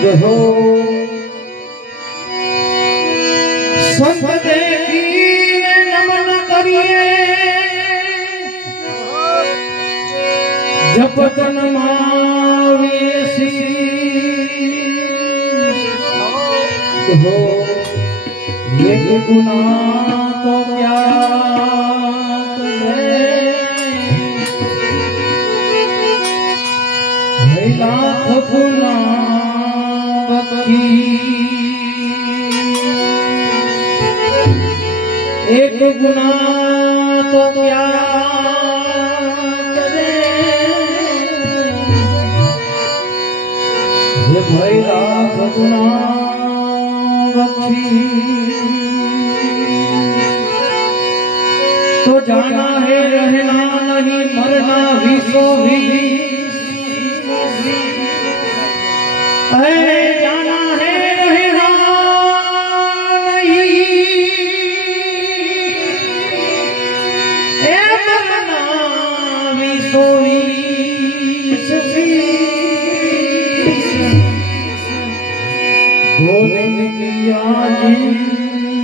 हो संत देखीने नमन करिए जपतन मावेसी हो ये गुनाह तो क्या करे लाख गुनाह एक गुनाह तो क्या करे ये भाई लाख गुनाह बख्शी तो जाना है रहना नहीं मरना भी सो भी जाना है रहना नहीं मरना भी सो दो दिन की जिंदगी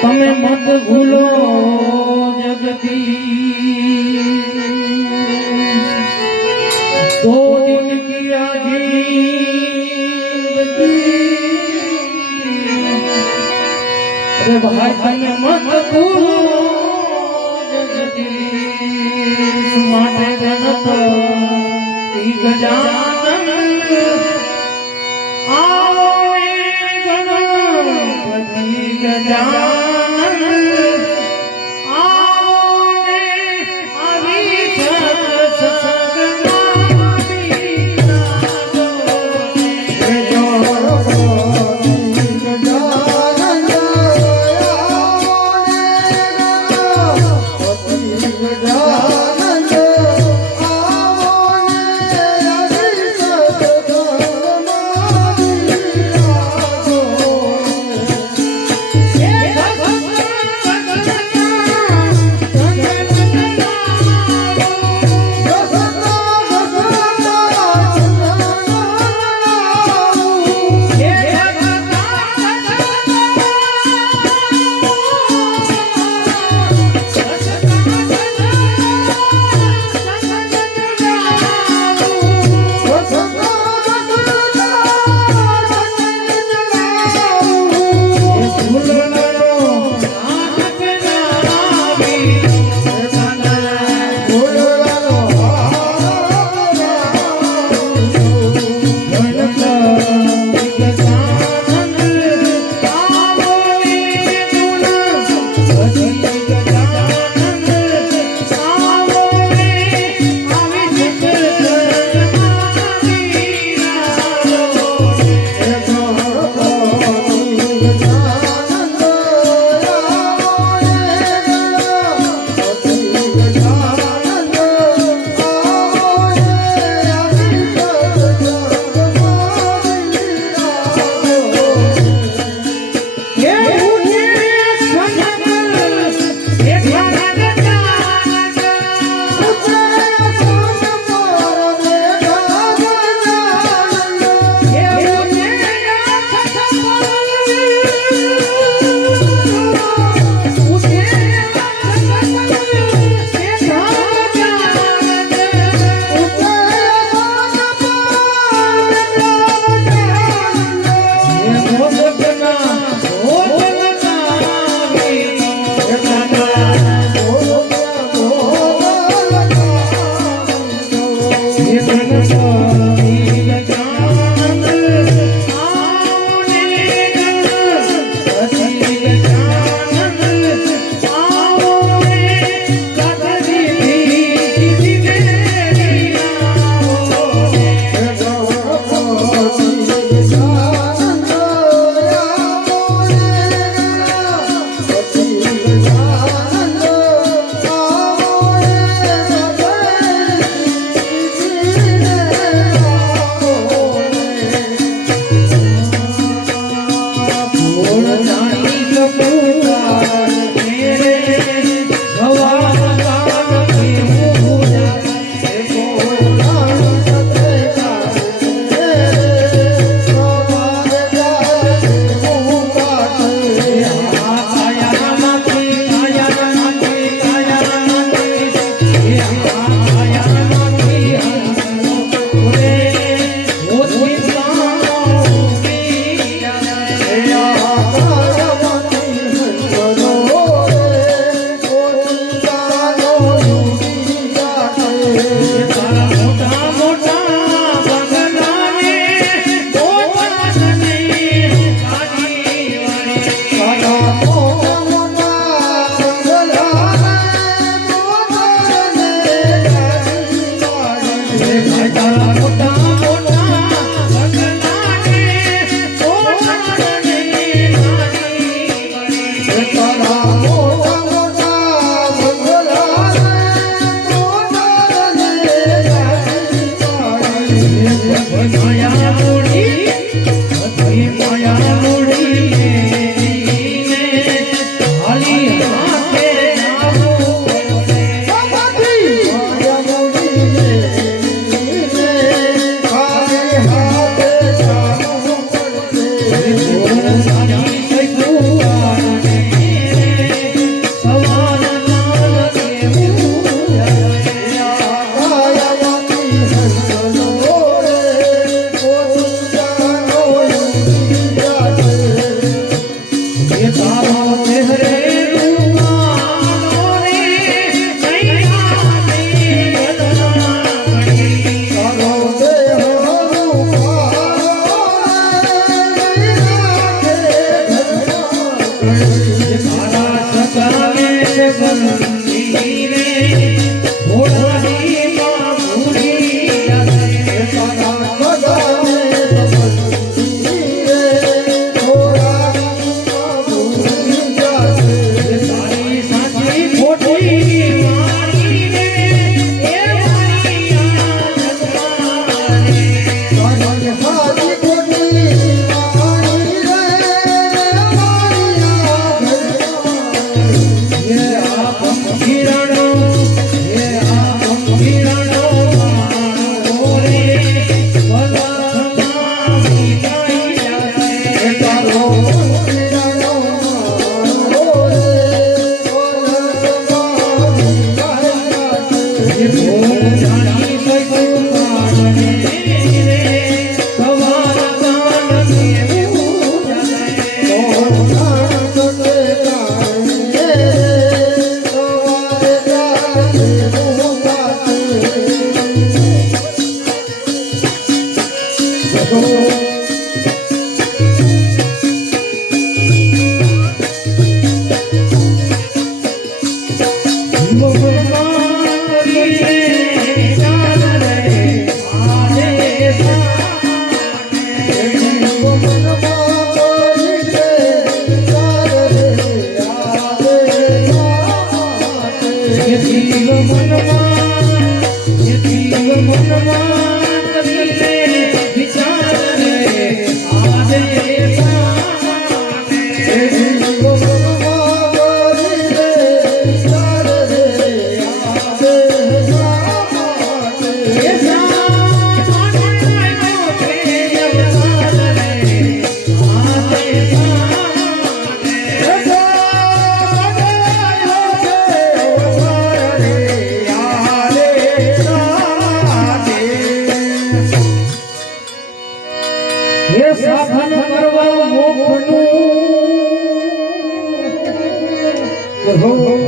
तमें मत भूलो जगती दो दिन की जिंदगी अरे भाई तमें मत भूलो जगती माटे जनत गजानन आओ गणपति गजानन आओ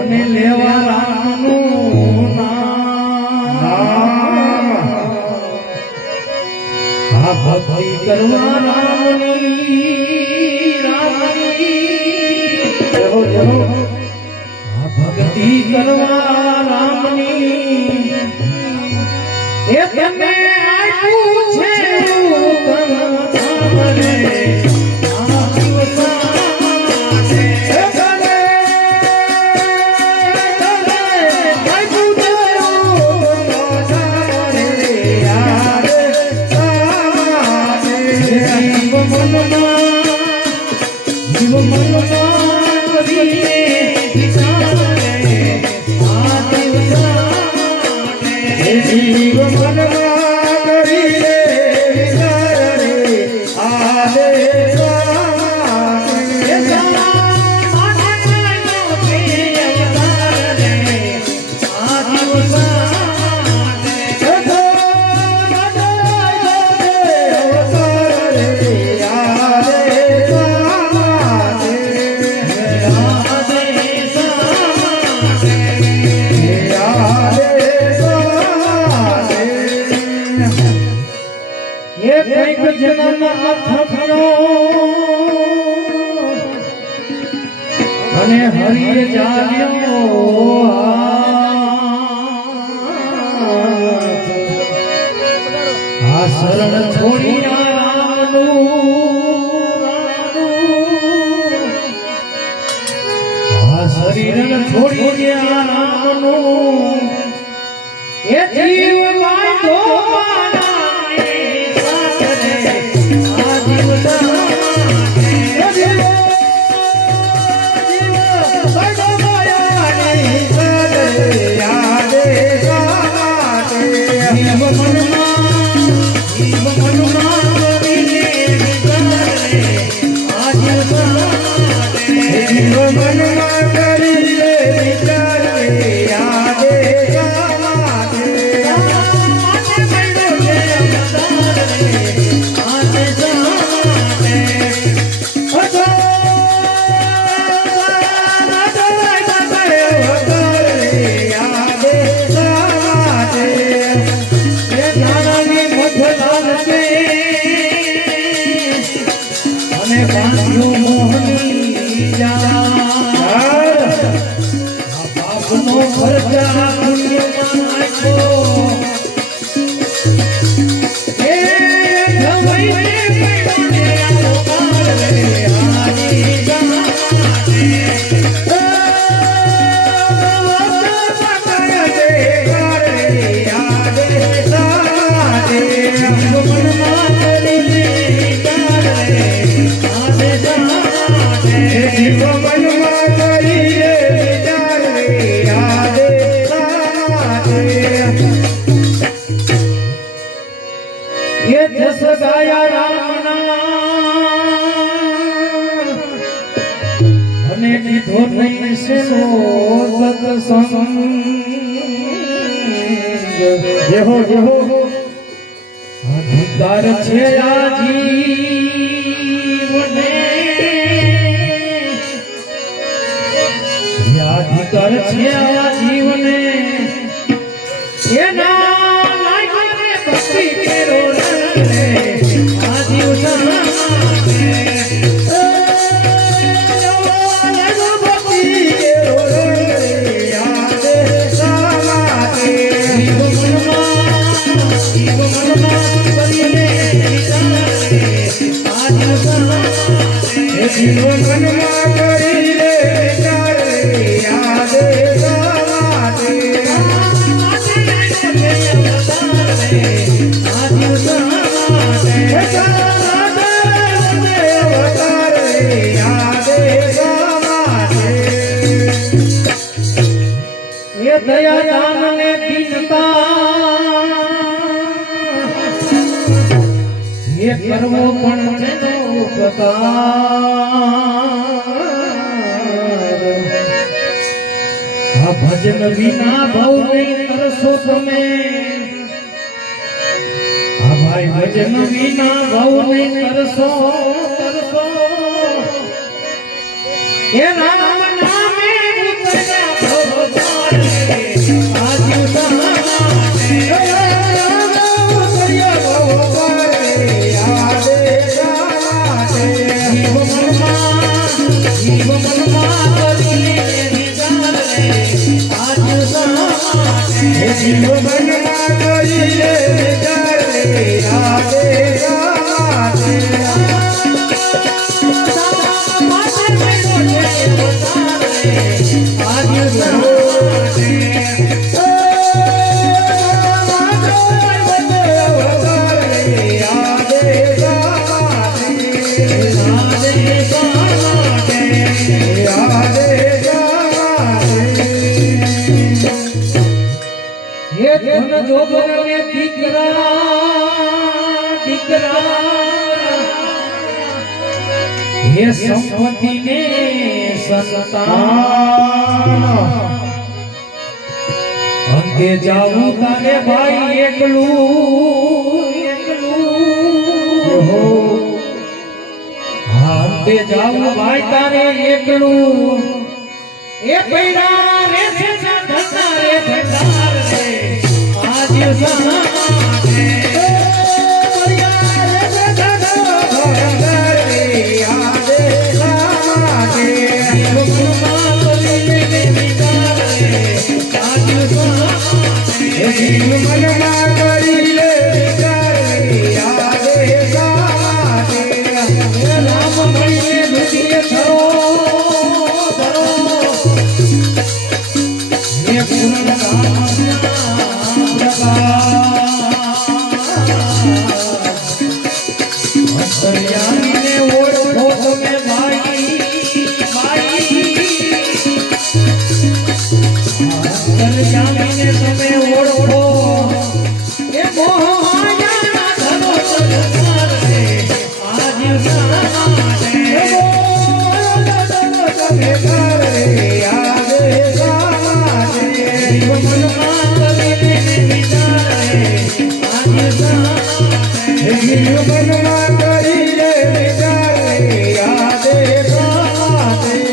અને લેવા રામનું નામ આ ભક્તિ કરવા રામની આ ભક્તિ કરવા રામની એ તમે આપ્યું છે અને હરિ જાલ્યો આ શરણ છોડી આ શરીર છોડી ગયા રામનું એ જીવ બાંધો જેહો જેહો અધિકાર છે આ જીવને અધિકાર છે આ જીવને એના લાગ્યો રે ભક્તિ કેરો રે આ જીવ જીવન મનમાં કરી લે વિચાર યાદ ગાવાતે દયા દાન ને દીનતા એ કરવો પણ જેનો ઉપકાર ભજન વિના ભવ નહીં તરસો તમે ભાઈ ભજન વિના ભવ નહીં તરસો તરસો એ રામ નામે ઉતર્યા ભવ પારે આજી જીવન મનમાં કરી લે વિચાર યાદે ગાવાતે ये संपत्ति ने संतान अंते जाऊं तारे भाई एकलू हो अंते जाऊं भाई तारे एकलू ये पैरा रे से धंधा रे भंडार रे आज सना જીવન મનમાં કરી લે વિચાર યાદે ગાવાતે રામ મળીને દુનિયા ધરો ધરો એ પૂર્ણ અંતર્યામીને ઓળખો તમે ભાઈ ભાઈ અંતર્યામીને તમે ઓળખો એ મોહમાયા ધરો સંસાર રે આજ સામાને તમે કરે યાદ ગાવાતે જીવન મનમાં કરી લે વિચાર રે આજ સામાને જીવન મનમાં કરી લે વિચાર રે યાદ ગાવાતે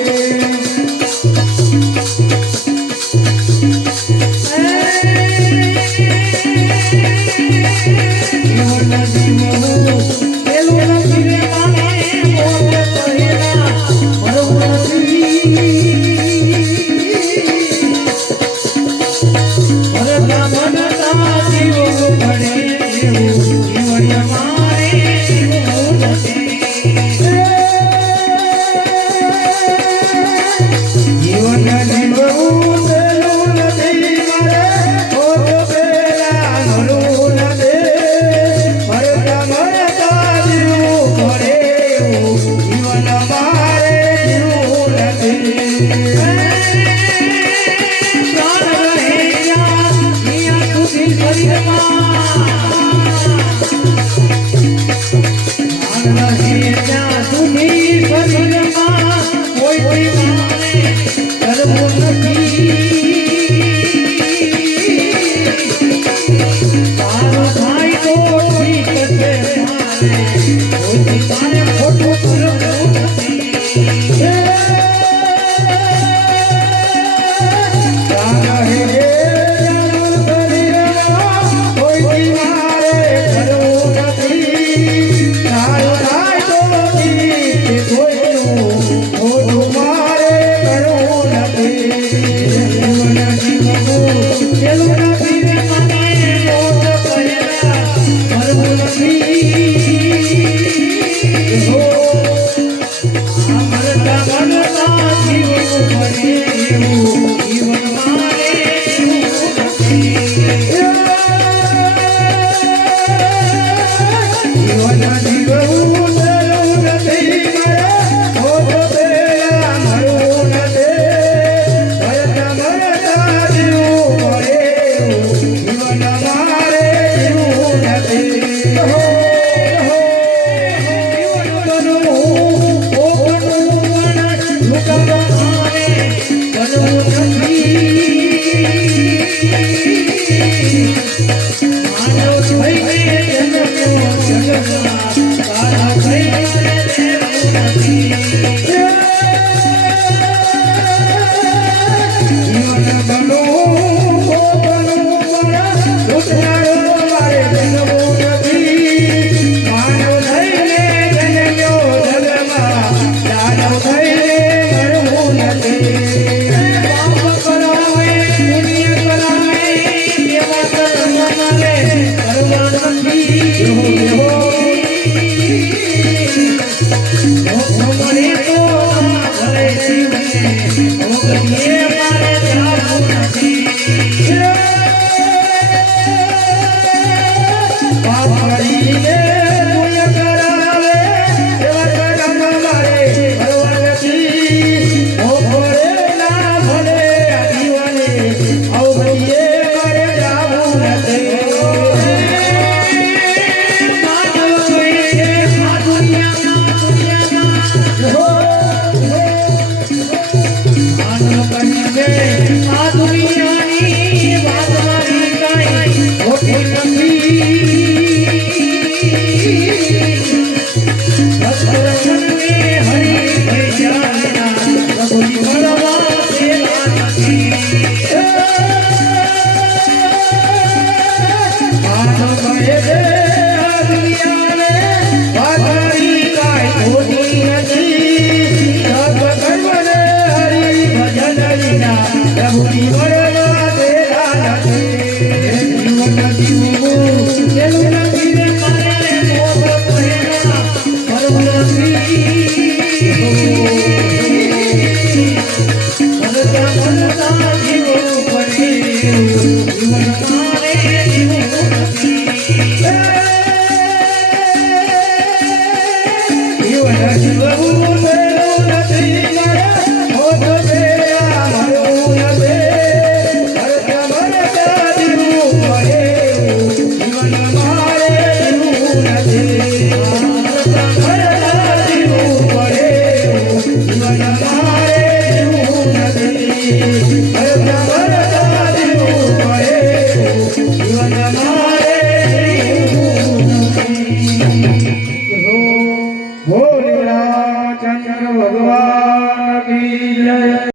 હું